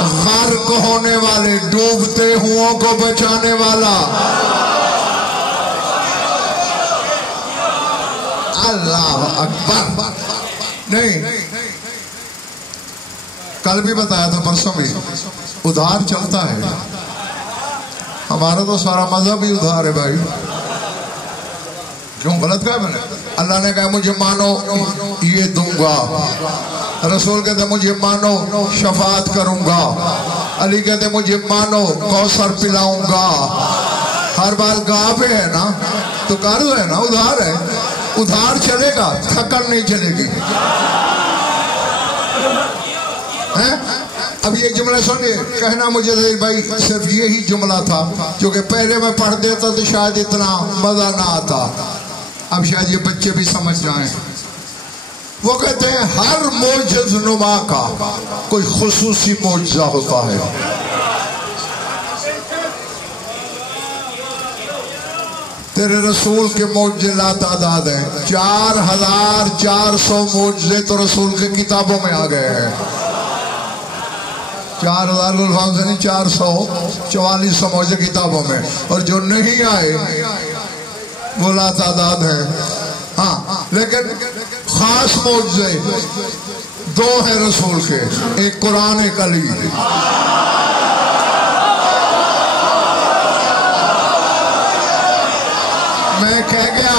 गर्क होने वाले डूबते हुओं को बचाने वाला। अल्लाह अकबर। नहीं, कल भी बताया था, परसों भी, उधार चलता है। हमारा तो सारा मजहब ही उधार है भाई। क्यों गलत कहा मैंने? अल्लाह ने कहा मुझे मानो ये दूंगा, रसूल कहते मुझे मानो शफात करूंगा, अली कहते मुझे मानो कौसर पिलाऊंगा। हर बार गा पे है ना, तो कर्ज है ना, उधार है। उधार चलेगा, थकन नहीं चलेगी। है? अब ये जुमला सुनिए, कहना मुझे भाई सिर्फ यही जुमला था जो कि पहले मैं पढ़ देता तो शायद इतना मजा ना आता। अब शायद ये बच्चे भी समझ जाएं। वो कहते हैं हर मोजज़ नुमा का कोई खुसूसी मोजज़ा होता है। तेरे रसूल के मोजज़े लातादाद हैं, 4400 मोजज़े तो रसूल के किताबों में आ गए हैं। 4,000 गुलफाम से नहीं, 444 मौजे किताबों में, और जो नहीं आए वो लातादाद है। हाँ, लेकिन खास मौजे 2 हैं रसूल के, एक कुरान, एक अली। मैं कह गया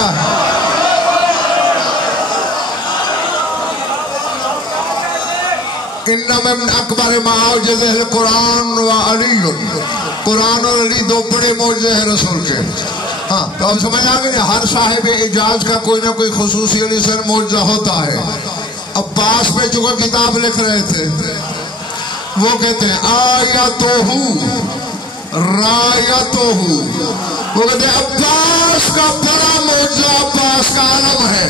अकबर माउजिज़ कुरान व अली, कुरान और अली 2 बड़े मौजे हैं रसूल के। हाँ, तो अब समझ आ गए, हर साहिब इजाज का कोई ना कोई खुसूसी मौजा होता है। अब्बास पे जो किताब लिख रहे थे वो कहते हैं आयतोहू रायतोहू, वो कहते हैं अब्बास का बड़ा मौजा अब्बास का आलम है।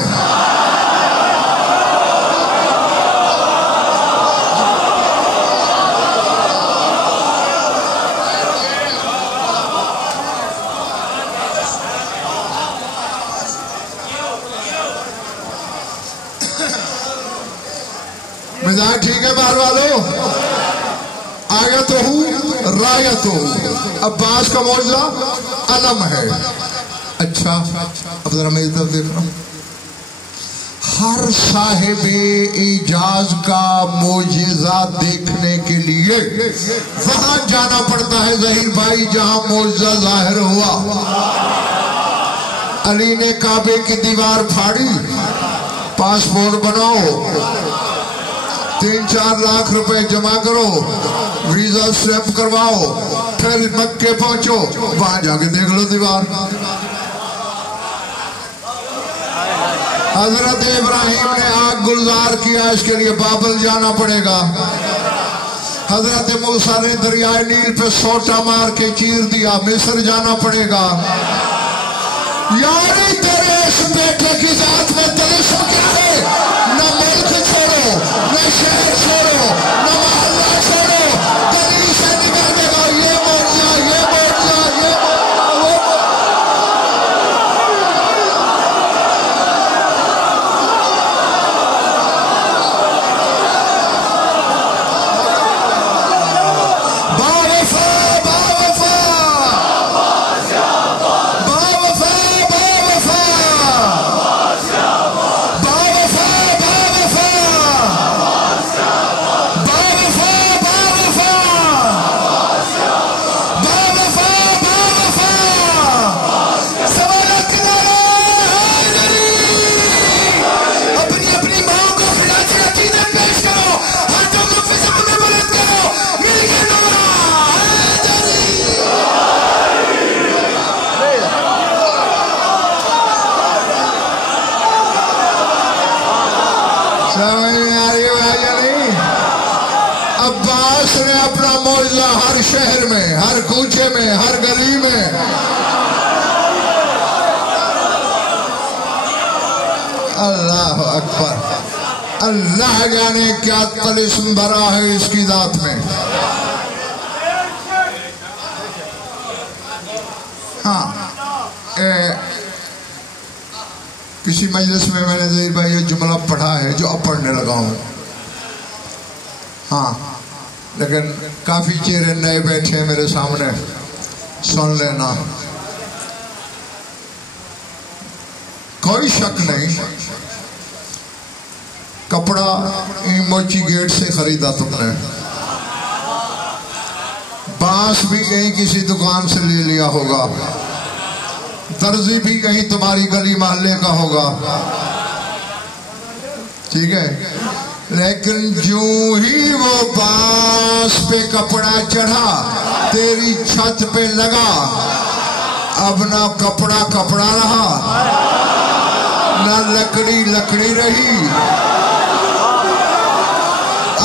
मिजाज ठीक है बाहर वालों? आयत हो रायत हो, अब्बास का मौजा अलम है। अच्छा, अब जरा मेरी तरफ देखना। हर साहिब इजाज का मोजिजा देखने के लिए वहां जाना पड़ता है ज़हीर भाई, जहां मोजिजा जाहिर हुआ। अली ने काबे की दीवार फाड़ी, पासपोर्ट बनाओ, 3-4 लाख रुपए जमा करो, वीजा स्टैंप करवाओ, फिर मक्के पहुंचो, वहां जाके देख लो दीवार। हजरत इब्राहिम ने आग गुलजार किया, इसके लिए बाबल जाना पड़ेगा। हजरत मूसा ने दरियाए नील पे सोटा मार के चीर दिया, मिस्र जाना पड़ेगा। यानी तेरे इस बेटे की जात में तलिस्म क्या है? न मुल्क छोड़ो, न शहर छोड़ो, न मोहल्ला छोड़ो, गली से निकल देगा। ये मोर्चा, ये मोर्चा, ये हर शहर में, हर कूचे में, हर गली में। अल्लाह अकबर, अल्लाह जाने क्या तलिस्म भरा है इसकी जात में। हाँ, किसी मजलिस में मैंने ज़हीर भाई ये जुमला पढ़ा है जो अब पढ़ने लगा हूं। हाँ, लेकिन काफी चेहरे नए बैठे हैं मेरे सामने, सुन लेना। कोई शक नहीं, कपड़ा मोची गेट से खरीदा तुमने, बांस भी कहीं किसी दुकान से ले लिया होगा, दर्जी भी कहीं तुम्हारी गली मोहल्ले का होगा, ठीक है। लेकिन जो ही वो बांस पे कपड़ा चढ़ा, तेरी छत पे लगा, अब ना कपड़ा कपड़ा रहा, ना लकड़ी लकड़ी रही।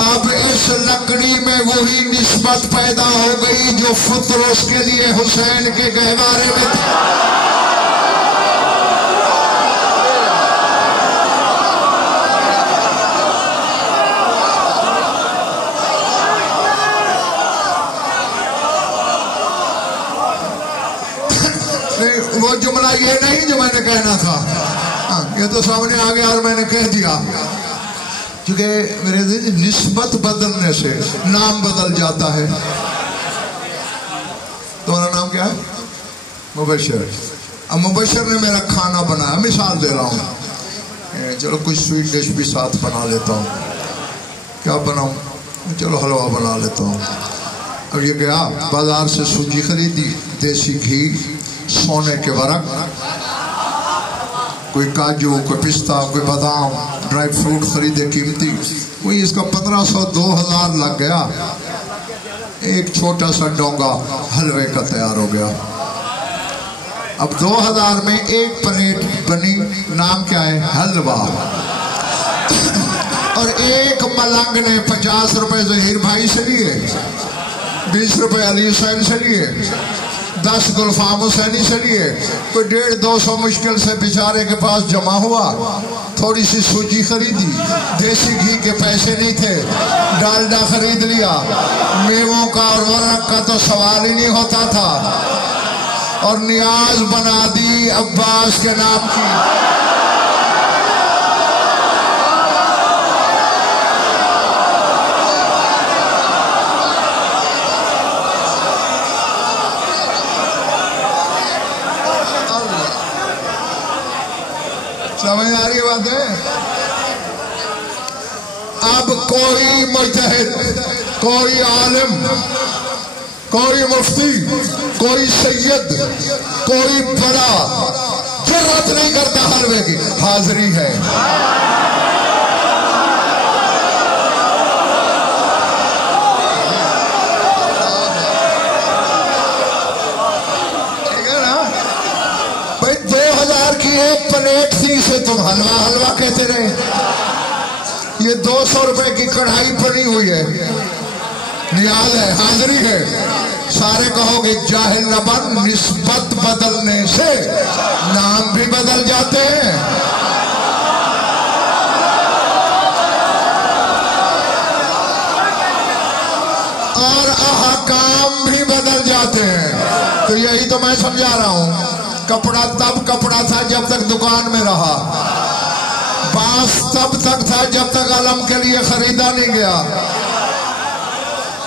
अब इस लकड़ी में वही निस्बत पैदा हो गई जो फुतरस के लिए हुसैन के गहवारे में था। वो जुमला ये नहीं जो मैंने कहना था, हाँ, ये तो सामने आ गया और मैंने कह दिया। क्योंकि मेरे निस्बत बदलने से नाम बदल जाता है। तुम्हारा नाम क्या है? मुबशर। अब मुबशर ने मेरा खाना बनाया, मिसाल दे रहा हूँ, चलो कुछ स्वीट डिश भी साथ बना लेता हूँ। क्या बनाऊँ? चलो हलवा बना लेता हूँ। अब ये गया बाजार से सूजी खरीदी, देसी घी, सोने के वरक, कोई काजू, कोई पिस्ता, कोई बादाम, ड्राई फ्रूट खरीदे कीमती। कोई इसका 1500-2000 लग गया। एक छोटा सा डोंगा हलवे का तैयार हो गया। अब 2000 में एक प्लेट बनी, नाम क्या है? हलवा। और एक मलंग ने 50 रुपए जहीर भाई से लिए, 20 रुपए अली हुसैन से लिए, 10 गुलफाम हुसैनी से लिए, कोई 150-200 मुश्किल से बेचारे के पास जमा हुआ। थोड़ी सी सूजी खरीदी, देसी घी के पैसे नहीं थे, डालडा खरीद लिया। मेवों का और वरक का तो सवाल ही नहीं होता था। और नियाज बना दी अब्बास के नाम की। समझ आ रही बात है? अब कोई मुजतहिद, कोई आलिम, कोई मुफ्ती, कोई सैयद, कोई बड़ा जरूरत नहीं करता हलवे की, हाजिरी है। ठीक है ना भाई? 2000 की एक प्लेट थी, से तुम हलवा हलवा कहते रहे। ये 200 रुपए की कढ़ाई बनी हुई है, नियाज है, हाजिरी है। सारे कहोगे जाहिल न बन, निस्बत बदलने से नाम भी बदल जाते हैं। और अहकाम भी बदल जाते हैं। तो यही तो मैं समझा रहा हूं। कपड़ा तब कपड़ा था जब तक दुकान में रहा, बांस तब तक था जब तक अलम के लिए खरीदा नहीं गया,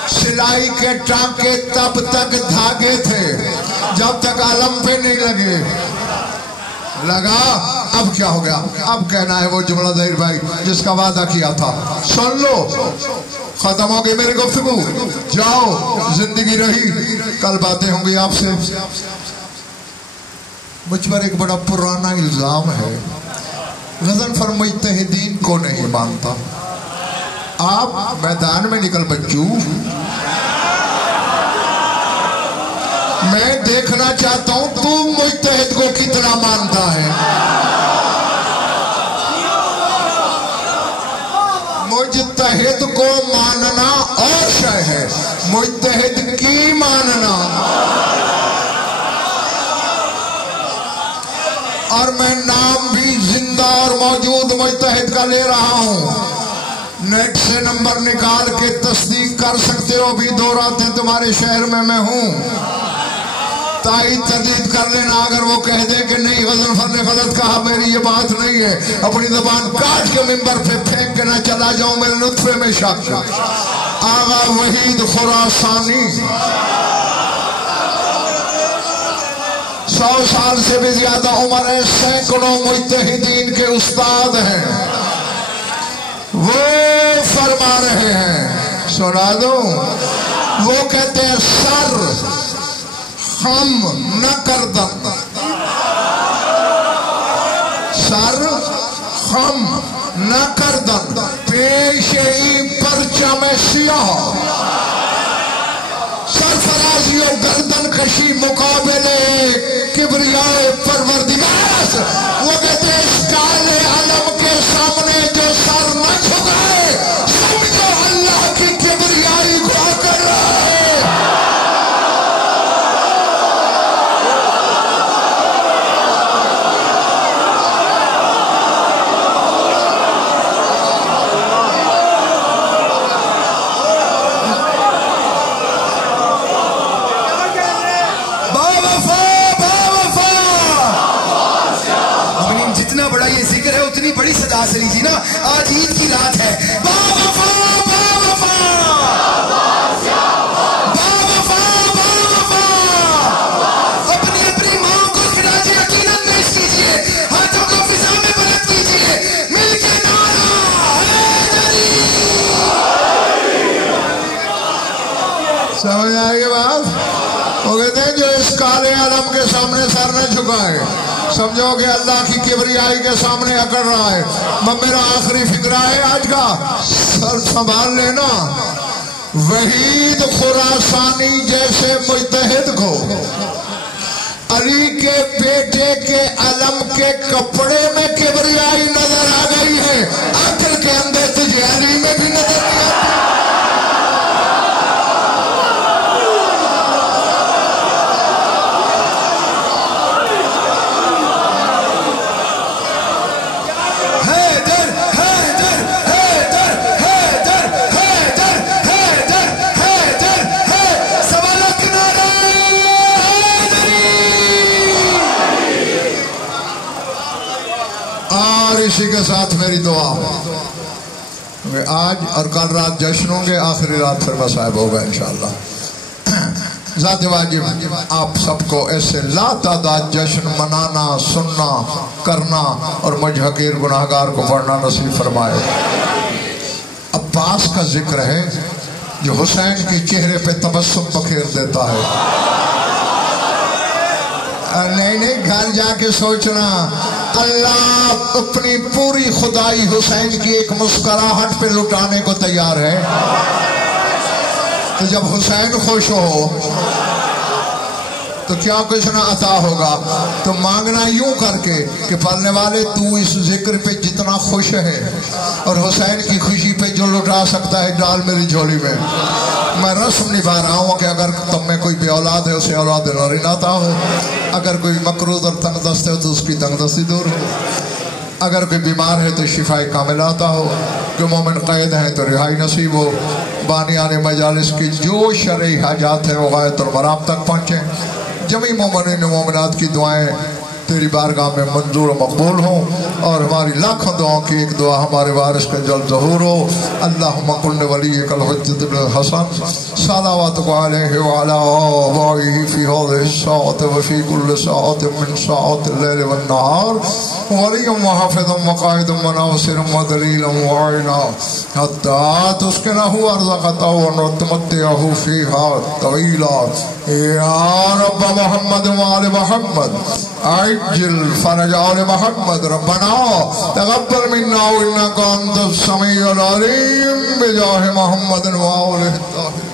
सिलाई के टांके तब तक धागे थे जब तक अलम पे नहीं लगे। लगा, अब क्या हो गया? अब कहना है वो जुमला ज़हीर भाई जिसका वादा किया था। सुन लो, खत्म हो गई मेरी गुफ्तगू, जाओ, जिंदगी रही, कल बातें होंगी आपसे। मुझ पर एक बड़ा पुराना इल्जाम है, गज़नफर मुज्तहिदीन को नहीं मानता। आप मैदान में निकल बच्चू, मैं देखना चाहता हूं तू मुज्तहिद को कितना मानता है। मुज्तहिद को मानना और शय है, मुज्तहिद की मानना। और मैं नाम भी जिंदा और मौजूद मुज्तहिद का ले रहा हूं। नेट से नंबर निकाल के तस्दीक कर सकते हो। अभी 2 रातें तुम्हारे शहर में मैं हूं, ताईद तदीद कर लेना। अगर वो कह दे कि नहीं गज़नफर ने गलत कहा, मेरी ये बात नहीं है, अपनी ज़बान काट के मिंबर पे फेंक के ना चला जाऊं, मेरे नुत्फे में शक। आगा वहीद खुरासानी 100 साल से भी ज्यादा उम्र है, सैकड़ों मुज्तहिदीन के उस्ताद हैं। वो फरमा रहे हैं, सुना दो, वो कहते हैं सर हम न कर दम, सर हम न कर दम, पेशे परचम सियाह, सरफराजी और गर्दन कशी मुकाबले किबरियाए परवरदिगार। वो कहते हैं इस काले आलम के सामने जो सर न झुकाए, समझो अल्लाह की किबरियाई गुआ कर रहा है। बड़ी सदा से पड़ी थी ना, आज ईद की रात है। बावफा बावफा बावफा बावफा, अपनी अपनी माँ को खिराजे अकीदत पेश कीजिए, हाथों को फिजा में बुलंद कीजिए, मिलके नारा हैदरी। समझ आई बात? वो कहते हैं जो इस काले आलम के सामने सर न झुकाए, समझो कि अल्लाह की किबरियाई के सामने अकड़ रहा है। मेरा आखिरी फिक्रा है आज का, सर संभाल लेना। वहीद खुरासानी जैसे मुजतहिद को अली के बेटे के अलम के कपड़े में किबरियाई नजर आ गई है, अकल के अंदर तुझे अली में भी नजर नहीं आती। इसी के साथ मेरी दुआ, आज और कल रात जश्न होंगे, आखिरी रात फिर मसाइब होगा इंशाअल्लाह। ज़ात वाजिब आप सबको ऐसे लातादाद जश्न मनाना, सुनना, करना और मुझ हकीर गुनाहगार को पढ़ना नसीब फरमाए। अब्बास का जिक्र है जो हुसैन के चेहरे पे तबस्सुम बखेर देता है। नहीं नहीं, घर जाके सोचना अल्लाह अपनी पूरी खुदाई हुसैन की एक मुस्कुराहट पे लुटाने को तैयार है। तो जब हुसैन खुश हो तो क्या कुछ ना अता होगा। तो मांगना यूं करके कि पढ़ने वाले तू इस जिक्र पे जितना खुश है और हुसैन की खुशी पे जो लुटा सकता है डाल मेरी झोली में। मैं रस्म निभा रहा हूँ कि अगर तुम में कोई भी औलाद है उसे औलाद नाता हो, अगर कोई मकरूज और तंगदस्त है तो उसकी तंगदस्ती दूर हो, अगर कोई बीमार है तो शिफाए कामिल आता हो, जो मोमिन कैद है तो रिहाई नसीब हो। बानियान मजालिस की जो शरई हाजात है वो गायतुल मराम तक पहुँचे। जमी मोमिन मोमिनात की दुआएं तेरी बारगाह में मंजूर मकबूल हो और हमारी लाखों दुआओं की एक दुआ हमारे वारिस के जल ज़हूर हो। अल्लाहुम्मा कुल्ल वलिय्यिकल हुज्जत बिल हसन सलावतुका अलैहि व अला आबाइहि फी हाज़िहि स्साअति व फी कुल्लि साअतिन मिन साअतिल लैलि वन नहार वलिय्यन व हाफ़िज़न व क़ाइदन व नासिरन व दलीलन व आइना हत्ता तुस्किनहु अर्ज़क़तहु व तुमत्तिअहु फ़ीहा तवीला। या रब्ब मुहम्मद व आले मुहम्मद अज्जिल फरज आले मुहम्मद रब्बना तक़ब्बल मिन्ना इन्नका अंतस समीउल अलीम बिजाहि मुहम्मद व आलिहि।